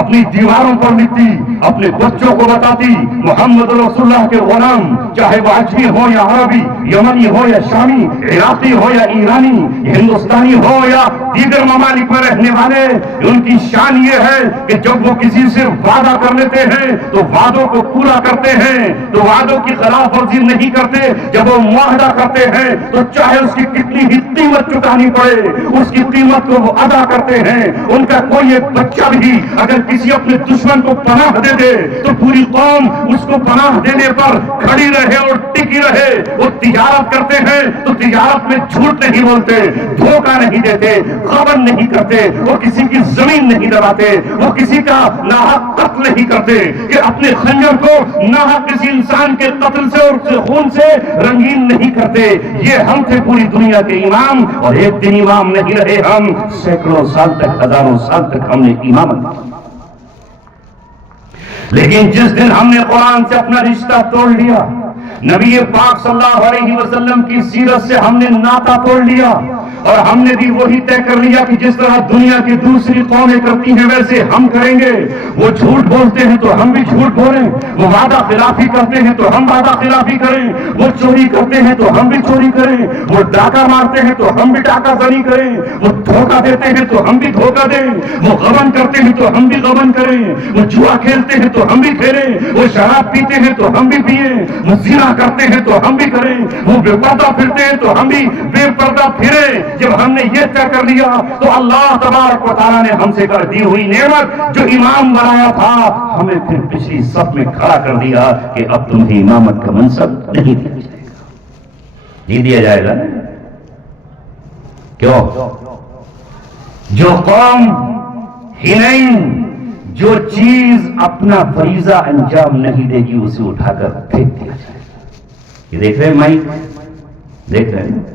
اپنی دیواروں پر لکھتی, اپنے بچوں کو بتاتی محمد رسول اللہ کے غلام, چاہے وہ عجمی ہو یا عربی, یمنی ہو یا شامی, عراقی ہو یا ایرانی, ہندوستانی ہو یا دیگر ممالک میں رہنے والے. ان کی شان یہ ہے کہ جب وہ کسی سے وعدہ کر لیتے ہیں تو وعدوں کو پورا کرتے ہیں, تو وعدوں کی خلاف ورزی نہیں کرتے. جب وہ معاہدہ کرتے ہیں تو چاہے اس کی کتنی ہی قیمت چکانی پڑے اس کی قیمت کو وہ ادا کرتے ہیں. ان کا کوئی ایک بچہ بھی اگر کسی اپنے دشمن کو پناہ دے دے تو پوری قوم اس کو پناہ دینے پر کھڑی رہے اور ٹکی رہے. وہ تجارت کرتے ہیں تو تجارت میں جھوٹ نہیں بولتے, دھوکہ نہیں دیتے, غبن نہیں کرتے, وہ کسی کی زمین نہیں دباتے, وہ کسی کا ناحق قتل نہیں کرتے کہ اپنے خنجر کو ناحق کسی انسان کے قتل سے اور خون سے رنگین نہیں کرتے. یہ ہم تھے پوری دنیا کے امام, اور ایک دن امام نہیں رہے ہم, سینکڑوں سال تک, ہزاروں سال تک ہم نے امامت. لیکن جس دن ہم نے قرآن سے اپنا رشتہ توڑ لیا, نبی پاک صلی اللہ علیہ وسلم کی سیرت سے ہم نے ناطا توڑ لیا, اور ہم نے بھی وہی طے کر لیا کہ جس طرح دنیا کی دوسری قومیں کرتی ہیں ویسے ہم کریں گے. وہ جھوٹ بولتے ہیں تو ہم بھی جھوٹ بولیں, وہ وعدہ خلافی کرتے ہیں تو ہم وعدہ خلافی کریں, وہ چوری کرتے ہیں تو ہم بھی چوری کریں, وہ ڈاکہ مارتے ہیں تو ہم بھی ڈاکہ زنی کریں, وہ دھوکہ دیتے ہیں تو ہم بھی دھوکہ دیں, وہ غبن کرتے ہیں تو ہم بھی غبن کریں, وہ جوا کھیلتے ہیں تو ہم بھی کھیلیں, وہ شراب پیتے ہیں تو ہم بھی پیئیں, وہ زنا کرتے ہیں تو ہم بھی کریں, وہ بے پردہ پھرتے ہیں تو ہم بھی بے پردہ پھریں. جب ہم نے یہ طے کر لیا تو اللہ تبارک و تعالیٰ نے ہم سے کر دی ہوئی نعمت جو امام بنایا تھا ہمیں پھر پچھلی صف میں کھڑا کر دیا کہ اب تمہیں امامت کا منصب نہیں دیا جائے گا. نہیں دیا جائے گا. کیوں؟ جو قوم ہی نہیں, جو چیز اپنا فریضہ انجام نہیں دے گی اسے اٹھا کر پھینک دیا جائے گا. یہ دیکھ رہے ہیں مائک, دیکھ رہے ہیں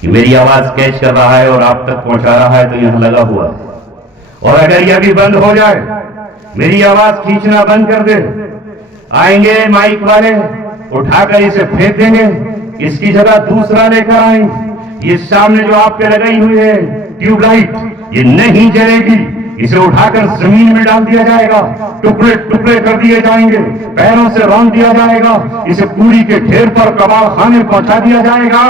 کہ میری آواز کیچ کر رہا ہے اور آپ تک پہنچا رہا ہے تو یہاں لگا ہوا ہے, اور اگر یہ بھی بند ہو جائے, میری آواز کھینچنا بند کر دے, آئیں گے مائک والے اٹھا کر اسے پھینک دیں گے, اس کی جگہ دوسرا لے کر آئیں. یہ سامنے جو آپ کے لگائی ہوئی ہے ٹیوب لائٹ, یہ نہیں جلے گی, اسے اٹھا کر زمین میں ڈال دیا جائے گا, ٹکڑے ٹکڑے کر دیے جائیں گے, پیروں سے رون دیا جائے گا, اسے پوری کے ڈھیر پر کباڑ خانے پہنچا دیا جائے گا.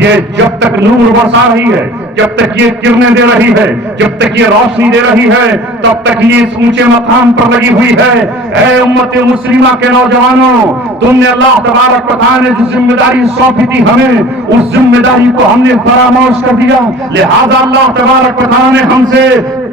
یہ جب تک نور برسا رہی ہے, جب تک یہ کرنیں دے رہی ہے، جب تک یہ روشنی دے رہی ہے، تب تک یہ اس اونچے مقام پر لگی ہوئی ہے۔ اے امت مسلمہ کے نوجوانوں، تم نے اللہ تبارک و تعالی نے جو ذمہ داری سونپی تھی ہمیں، اس ذمہ داری کو ہم نے فراموش کر دیا، لہذا اللہ تبارک و تعالی نے ہم سے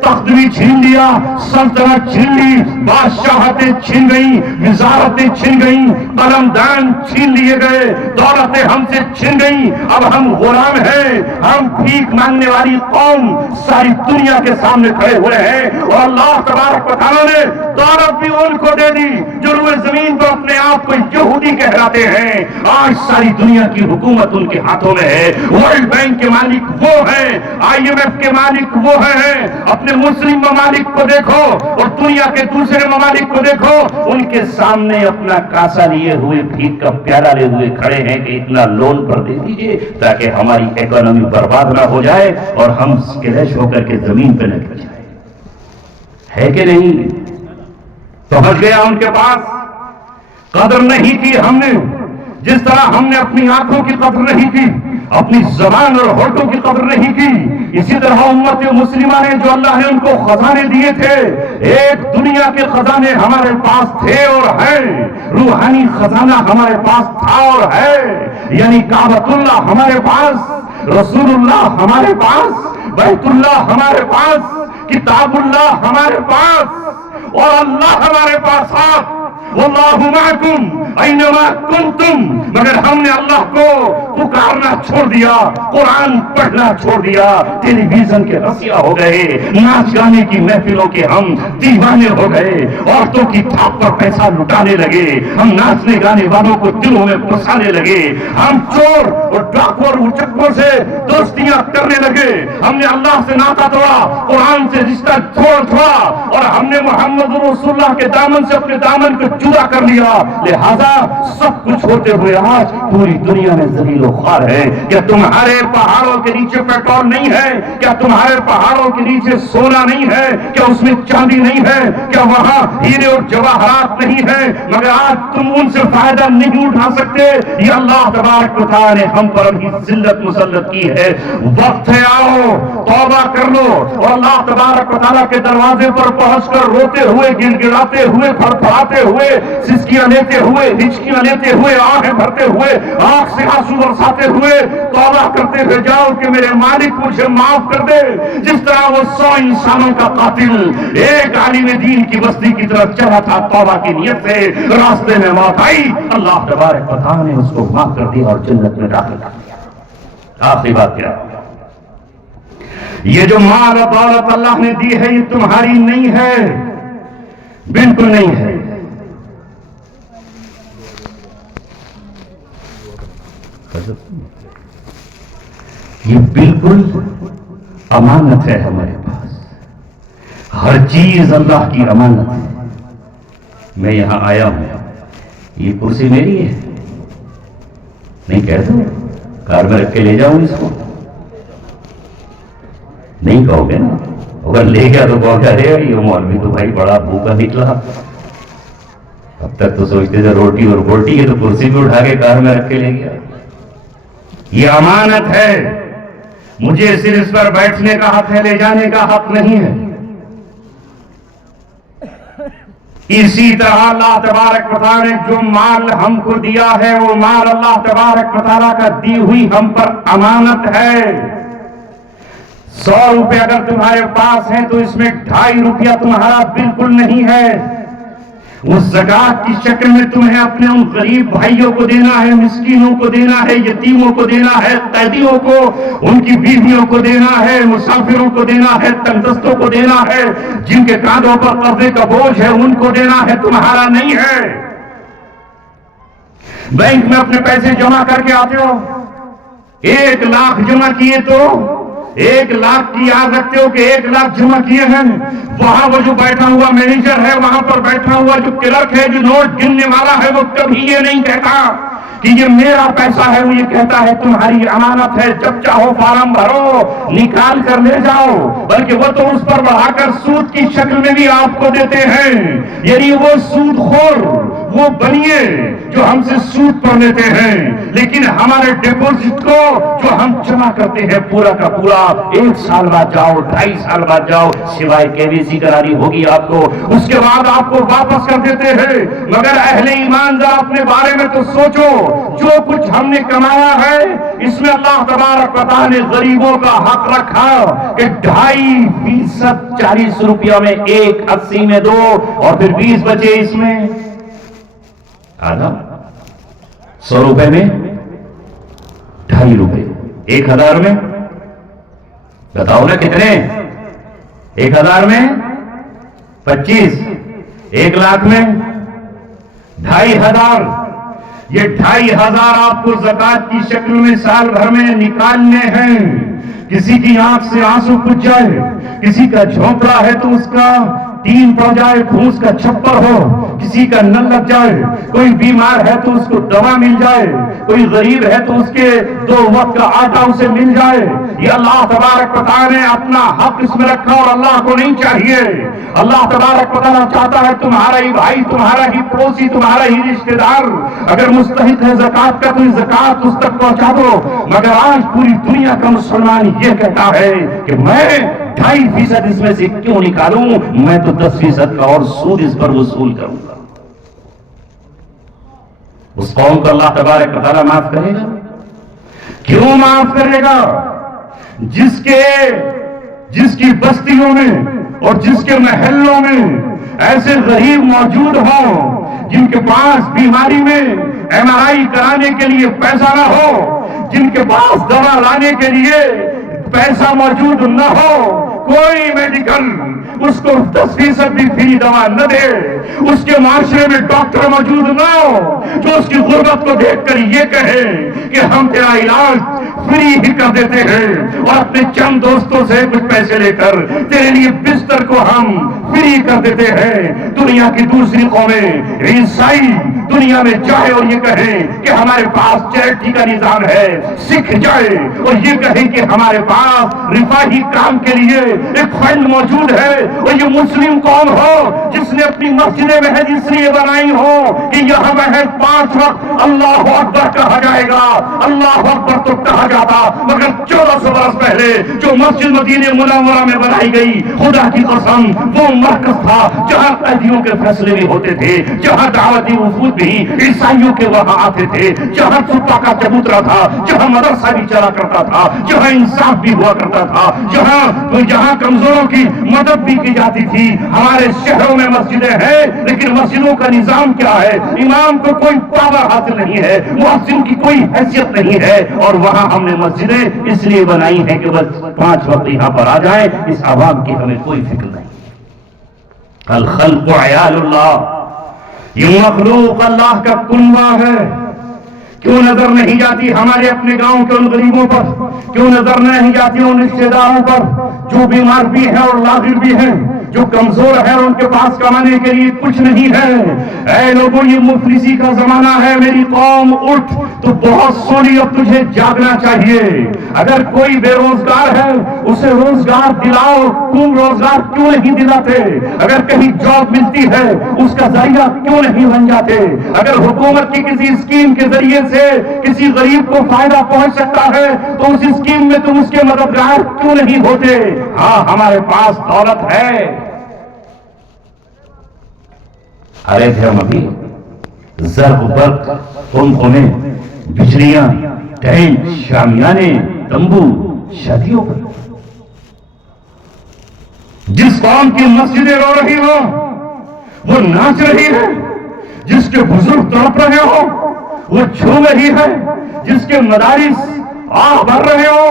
تخت بھی چھین لیا، سلطنت چھین لی، بادشاہتیں چھین گئیں، وزارتیں چھین گئیں، قلم دان چھین لیے گئے، دولتیں ہم سے چھین گئیں۔ اب ہم غلام ہیں، ہم بھیک مانگنے والی قوم ساری دنیا کے سامنے کھڑے ہوئے ہیں، اور اللہ تبارک و تعالیٰ نے دولت بھی ان کو دے دی جو روئے زمین پر اپنے آپ کو یہودی کہلاتے ہیں۔ آج ساری دنیا کی حکومت ان کے ہاتھوں میں ہے، ورلڈ بینک کے مالک وہ ہیں، IMF کے مالک وہ ہیں۔ اپنے مسلم ممالک کو دیکھو اور دنیا کے دوسرے ممالک کو دیکھو، ان کے سامنے اپنا کاسا لیے ہوئے، بھیک کا پیالہ لے ہوئے کھڑے ہیں کہ اتنا لون پر دے دیجئے تاکہ ہماری اکانومی برباد نہ ہو جائے اور ہم اسکریچ ہو کر کے زمین پہ نہ گر جائے۔ ہے کہ نہیں؟ پہنچ گیا ان کے پاس، قدر نہیں کی ہم نے، جس طرح ہم نے اپنی آنکھوں کی قدر نہیں کی، اپنی زبان اور ہونٹوں کی قدر نہیں کی، اسی طرح امت مسلمہ نے جو اللہ نے ان کو خزانے دیے تھے، ایک دنیا کے خزانے ہمارے پاس تھے اور ہیں، روحانی خزانہ ہمارے پاس تھا اور ہے، یعنی کعبۃ اللہ ہمارے پاس، رسول اللہ ہمارے پاس، بیت اللہ ہمارے پاس، کتاب اللہ ہمارے پاس، اور اللہ ہمارے پاس ساتھ، واللہ معکم اینما کنتم، مگر ہم نے اللہ کو پکارنا چھوڑ دیا، قرآن پڑھنا چھوڑ دیا، ٹیلی ویژن کے رسیا ہو گئے، ناچ گانے کی محفلوں کے ہم دیوانے ہو گئے، عورتوں کی تھاپ پر پیسہ لٹانے لگے، ہم ناچنے گانے والوں کو دلوں میں پھنسانے لگے، ہم چور اور ڈاکو اور اچکوں سے دوستیاں کرنے لگے، ہم نے اللہ سے ناطا توڑا، قرآن سے رشتہ چھوڑا، اور ہم نے محمد رسول اللہ کے دامن سے اپنے دامن کو جدا کر لیا، لہذا سب کچھ ہوتے ہوئے آج پوری دنیا میں ذلیل و خوار ہے۔ کیا تمہارے پہاڑوں کے نیچے پیٹرول نہیں ہے؟ کیا تمہارے پہاڑوں کے نیچے سونا نہیں ہے؟ کیا اس میں چاندی نہیں ہے؟ کیا وہاں ہیرے اور جواہرات نہیں ہے؟ مگر آج تم ان سے فائدہ نہیں اٹھا سکتے۔ یہ اللہ تبارک و تعالی نے ہم پر ابھی ذلت مسلط کی ہے۔ وقت ہے، آؤ توبہ کر لو اور اللہ تبارک و تعالیٰ کے دروازے پر پہنچ کر روتے ہوئے، گڑ گڑاتے ہوئے، پھڑپڑاتے ہوئے، سسکیاں لیتے ہوئے، ہچکیاں لیتے ہوئے، آنکھیں بھرتے ہوئے، آنکھ سے آنسو برساتے ہوئے توبہ کرتے ہوئے جاؤ کہ میرے مالک مجھے معاف کر دے۔ جس طرح وہ 100 انسانوں کا قاتل ایک عالم دین کی بستی کی طرف چلا تھا، توبہ کی نیت سے راستے میں موت آئی، اللہ تبارک و تعالیٰ نے اس کو معاف کر دیا اور جنت میں داخل کر دیا۔ آخری بات کیا؟ یہ جو مال و دولت اللہ نے دی ہے یہ تمہاری نہیں ہے، بالکل نہیں ہے۔ یہ بالکل امانت ہے ہمارے پاس، ہر چیز اللہ کی امانت ہے۔ میں یہاں آیا ہوں، یہ کرسی میری ہے، نہیں کہہ دو کار میں رکھ کے لے جاؤں اس کو، نہیں کہو گے نا؟ اگر لے گیا تو کہو گے ارے یہ مولوی تو بھائی بڑا بھوکا نکلا، اب تک تو سوچتے تھے روٹی اور بوٹی ہے، تو کرسی بھی اٹھا کے کار میں رکھ کے لے گیا۔ یہ امانت ہے، مجھے صرف اس پر بیٹھنے کا حق ہے، لے جانے کا حق نہیں ہے۔ اسی طرح اللہ تبارک و تعالیٰ نے جو مال ہم کو دیا ہے وہ مال اللہ تبارک و تعالیٰ کا دی ہوئی ہم پر امانت ہے۔ 100 روپے اگر تمہارے پاس ہیں تو اس میں 2.5 روپیہ تمہارا بالکل نہیں ہے، اس زکات کی شکل میں تمہیں اپنے ان غریب بھائیوں کو دینا ہے، مسکینوں کو دینا ہے، یتیموں کو دینا ہے، قیدیوں کو، ان کی بیویوں کو دینا ہے، مسافروں کو دینا ہے، تنگدستوں کو دینا ہے، جن کے کاندھوں پر قرضے کا بوجھ ہے ان کو دینا ہے، تمہارا نہیں ہے۔ بینک میں اپنے پیسے جمع کر کے آتے ہو، 1 لاکھ جمع کیے تو 1 لاکھ کی یاد رکھتے ہو کہ 1 لاکھ جمع کیے ہیں، وہاں وہ جو بیٹھا ہوا مینیجر ہے، وہاں پر بیٹھا ہوا جو کلرک ہے، جو نوٹ گننے والا ہے، وہ کبھی یہ نہیں کہتا کہ یہ میرا پیسہ ہے، وہ یہ کہتا ہے تمہاری امانت ہے، جب چاہو فارم بھرو، نکال کر لے جاؤ، بلکہ وہ تو اس پر بڑھا کر سود کی شکل میں بھی آپ کو دیتے ہیں، یعنی وہ سود خور، وہ بنیے جو ہم سے سود پر لیتے ہیں، لیکن ہمارے ڈپوزٹ کو جو ہم جمع کرتے ہیں پورا کا پورا 1 سال بعد جاؤ، 2.5 سال بعد جاؤ، سوائے KYC کرانی ہوگی آپ کو، اس کے بعد آپ کو واپس کر دیتے ہیں۔ مگر اہل ایمان ذرا اپنے بارے میں تو سوچو، جو کچھ ہم نے کمایا ہے اس میں اللہ تبارک و تعالی نے غریبوں کا حق رکھا کہ 2.5% 40 روپیہ میں 1.80 میں دو، اور پھر 20 بچے اس میں آدھا 100 روپے میں 2.5 روپے، 1000 میں بتاؤ نا کتنے؟ 1000 میں 25، 1 لاکھ میں 2.5 یہ 2.5 آپ کو زکات کی شکل میں سال بھر میں نکالنے ہیں۔ کسی کی آنکھ سے آنسو پھٹ جائے، کسی کا جھونپڑا ہے تو اس کا ٹین پڑ جائے، پھوس کا چھپر ہو، کسی کا نل لگ جائے، کوئی بیمار ہے تو اس کو دوا مل جائے، کوئی غریب ہے تو اس کے 2 وقت کا آٹا اسے مل جائے، یہ اللہ تبارک و تعالی نے اپنا حق اس میں رکھا، اور اللہ کو نہیں چاہیے۔ اللہ تبارک و تعالی چاہتا ہے تمہارا ہی بھائی، تمہارا ہی پڑوسی، تمہارا ہی رشتہ دار اگر مستحق ہے زکات کا تو زکات اس تک پہنچا دو۔ مگر آج پوری دنیا کا مسلمان یہ کہتا ہے کہ میں 2.5% اس میں سے کیوں نکالوں، میں تو 10% کا اور سود اس پر وصول کروں گا۔ اس قوم کو اللہ تبارک و تعالیٰ معاف کرے گا؟ کیوں معاف کرے گا؟ جس کی بستیوں میں اور جس کے محلوں میں ایسے غریب موجود ہوں جن کے پاس بیماری میں MRI کرانے کے لیے پیسہ نہ ہو، جن کے پاس دوا لانے کے لیے پیسہ موجود نہ ہو، کوئی میڈیکل اس کو 10% بھی فری دوا نہ دے، اس کے معاشرے میں ڈاکٹر موجود نہ ہو جو اس کی غربت کو دیکھ کر یہ کہے کہ ہم تیرا علاج فری ہی کر دیتے ہیں، اور اپنے چند دوستوں سے کچھ پیسے لے کر تیرے لیے بستر کو ہم فری کر دیتے ہیں۔ دنیا کی دوسری قومیں، عیسائی دنیا میں جائے اور یہ کہیں کہ ہمارے پاس چیریٹی کا نظام ہے، سکھ جائے اور یہ کہیں کہ ہمارے پاس رفاہی کام کے لیے ایک فنڈ موجود ہے، اور یہ مسلم قوم ہو جس نے اپنی مسجدیں محض اس لیے بنائی ہو کہ یہاں محض 5 وقت اللہ اکبر کہا جائے گا۔ اللہ اکبر تو کہا جاتا، مگر 1400 برس پہلے جو مسجد مدینہ منورہ میں بنائی گئی، خدا کی قسم وہ مرکز تھا جہاں قیدیوں کے فیصلے بھی ہوتے تھے، جہاں دعوتی وفود بھی عیسائیوں کے وہاں آتے تھے، جہاں صبح کا چبوترا تھا، جہاں مدرسہ بھی چلا کرتا تھا، جہاں انصاف بھی ہوا کرتا تھا، جہاں کمزوروں کی مدد بھی کی جاتی تھی۔ ہمارے شہروں میں مسجدیں ہیں، لیکن مسجدوں کا نظام کیا ہے؟ امام کو کوئی پاور حاصل نہیں ہے، مؤذن کی کوئی حیثیت نہیں ہے، اور وہاں ہم نے مسجدیں اس لیے بنائی ہیں کہ بس 5 وقت یہاں پر آ جائیں، اس عوام کی ہمیں کوئی فکر نہیں۔ الخلق عیال اللہ، یہ مخلوق اللہ کا کنبہ ہے۔ کیوں نظر نہیں جاتی ہمارے اپنے گاؤں کے ان غریبوں پر؟ کیوں نظر نہیں جاتی ان رشتہ داروں پر جو بیمار بھی ہیں اور لاغر بھی ہیں، جو کمزور ہیں اور ان کے پاس کمانے کے لیے کچھ نہیں ہے؟ اے لوگوں، یہ مفلسی کا زمانہ ہے، میری قوم اٹھ تو بہت سونی، اب تجھے جاگنا چاہیے۔ اگر کوئی بے روزگار ہے اسے روزگار دلاؤ، تم روزگار کیوں نہیں دلاتے؟ اگر کہیں جاب ملتی ہے اس کا ذریعہ کیوں نہیں بن جاتے؟ اگر حکومت کی کسی اسکیم کے ذریعے سے کسی غریب کو فائدہ پہنچ سکتا ہے تو اس اسکیم میں تم اس کے مددگار کیوں نہیں ہوتے؟ ہاں، ہمارے پاس دولت ہے، ارے دھرم ابھی زرق برق خون بجلیاں، ٹینٹ، شامیانے، تمبو، شادیوں پر۔ جس قوم کی مسجدیں رو رہی ہو وہ ناچ رہی ہے، جس کے بزرگ تڑپ رہے ہو وہ جھوم رہی ہے، جس کے مدارس آہ بھر رہے ہو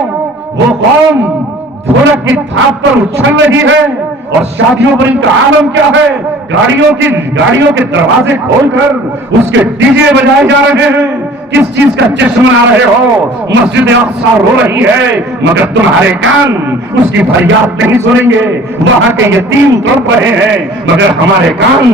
وہ قوم ڈھولک کی تھاپ پر اچھل رہی ہے، اور شادیوں پر ان کا عالم کیا ہے؟ گاڑیوں کے دروازے کھول کر اس کے ڈی جے بجائے جا رہے ہیں۔ کس چیز کا جشن منا رہے ہو؟ مسجد اقصی رو رہی ہے، مگر تمہارے کان اس کی فریاد نہیں سنیں گے۔ وہاں کے یتیم تڑپ رہے ہیں، مگر ہمارے کان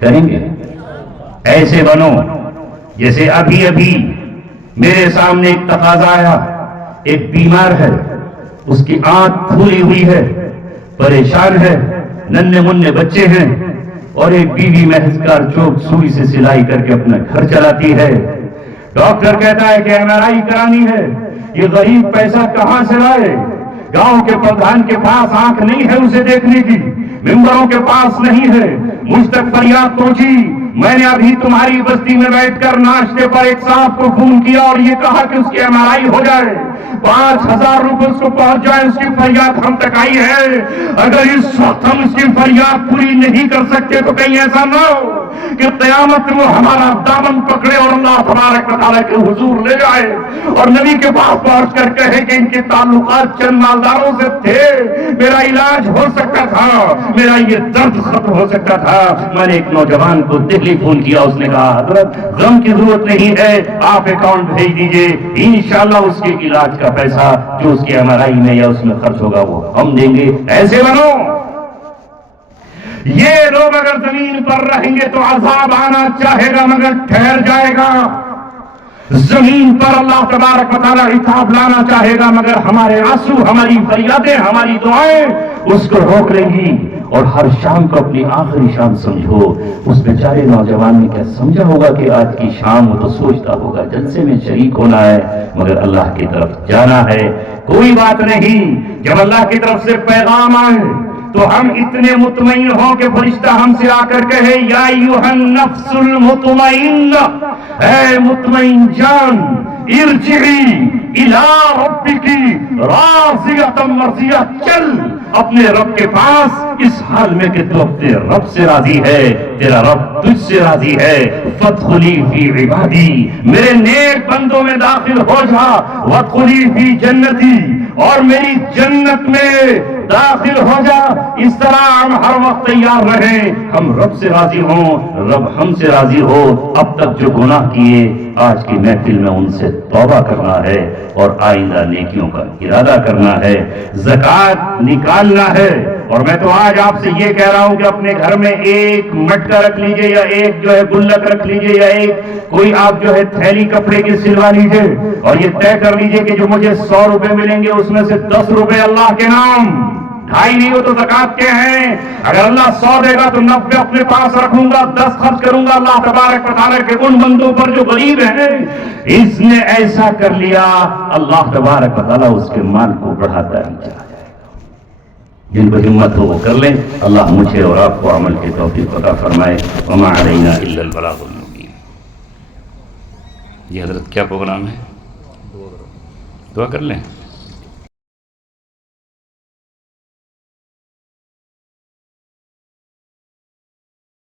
کریں گے؟ ایسے بنو جیسے ابھی ابھی میرے سامنے ایک تقاضا آیا، ایک بیمار ہے، اس کی آنکھ پھولی ہوئی ہے، پریشان ہے، ننھے منھے بچے ہیں، اور ایک بیوی محض کار چوک سوئی سے سلائی کر کے اپنا گھر چلاتی ہے۔ ڈاکٹر کہتا ہے کہ MRI کرانی ہے، یہ غریب پیسہ کہاں سے لائے؟ گاؤں کے پردھان کے پاس آنکھ نہیں ہے اسے دیکھنے کی، ممبروں کے پاس نہیں ہے، مجھ تک فریاد پہنچی۔ میں نے ابھی تمہاری بستی میں بیٹھ کر ناشتے پر ایک صاحب کو فون کیا اور یہ کہا کہ اس کی MRI ہو جائے، 5000 روپے اس کو پہنچ جائے، اس کی فریاد ہم تک آئی ہے۔ اگر اس وقت ہم اس کی فریاد پوری نہیں کر سکتے تو کہیں ایسا نہ ہو کہ قیامت میں وہ ہمارا دامن پکڑے اور اللہ تبارک و تعالیٰ کے حضور لے جائے اور نبی کے پاس پہنچ کر کہے کہ ان کے تعلقات چند مالداروں سے تھے، میرا علاج ہو سکتا تھا، میرا یہ درد ختم ہو سکتا تھا۔ میں نے ایک نوجوان کو دہلی فون کیا، اس نے کہا حضرت غم کی ضرورت نہیں ہے، آپ اکاؤنٹ بھیج دیجئے، انشاءاللہ اس کے علاج کا پیسہ جو اس کی MRI میں یا اس میں خرچ ہوگا وہ ہم دیں گے۔ ایسے بنو۔ یہ لوگ اگر زمین پر رہیں گے تو عذاب آنا چاہے گا مگر ٹھہر جائے گا، زمین پر اللہ تبارک و تعالیٰ عقاب لانا چاہے گا مگر ہمارے آنسو، ہماری فریادیں، ہماری دعائیں اس کو روک لیں گی۔ اور ہر شام کو اپنی آخری شام سمجھو۔ اس بیچارے نوجوان نے کیا سمجھا ہوگا کہ آج کی شام وہ تو سوچتا ہوگا جلسے میں شریک ہونا ہے مگر اللہ کی طرف جانا ہے۔ کوئی بات نہیں، جب اللہ کی طرف سے پیغام آئے تو ہم اتنے مطمئن ہوں کہ فرشتہ ہم سے آ کر کہے یا ایھا النفس المطمئنہ، اے مطمئن جان، ارجعی الی ربک راضیۃ مرضیہ، چل اپنے رب کے پاس اس حال میں کہ تو اپنے رب سے راضی ہے، تیرا رب تجھ سے راضی ہے۔ فادخلی فی عبادی، میرے نیک بندوں میں داخل ہو جا، وادخلی فی جنتی، اور میری جنت میں داخل ہو جا۔ اس طرح ہم ہر وقت تیار رہیں، ہم رب سے راضی ہوں، رب ہم سے راضی ہو۔ اب تک جو گناہ کیے آج کی محفل میں ان سے توبہ کرنا ہے اور آئندہ نیکیوں کا ارادہ کرنا ہے، زکوٰۃ نکالنا ہے۔ اور میں تو آج آپ سے یہ کہہ رہا ہوں کہ اپنے گھر میں ایک مٹکا رکھ لیجئے یا ایک جو ہے گلک رکھ لیجئے یا ایک کوئی آپ جو ہے تھیلی کپڑے کی سلوا لیجئے اور یہ طے کر لیجئے کہ جو مجھے 100 روپے ملیں گے اس میں سے 10 روپے اللہ کے نام، 2.5 نہیں ہو تو زکوٰۃ کے ہیں۔ اگر اللہ 100 دے گا تو 90 اپنے پاس رکھوں گا، 10 خرچ کروں گا اللہ تبارک و تعالیٰ کے ان بندوں پر جو غریب ہیں۔ اس نے ایسا کر لیا، اللہ تبارک و تعالیٰ اس کے مال کو بڑھاتا ہی چلا جائے گا۔ جن کو ہمت ہو وہ کر لیں۔ اللہ مجھے اور آپ کو عمل کی توفیق عطا فرمائے۔ وما علینا الا البلاغ المبین۔ یہ حضرت کیا پروگرام ہے؟ دعا کر لیں۔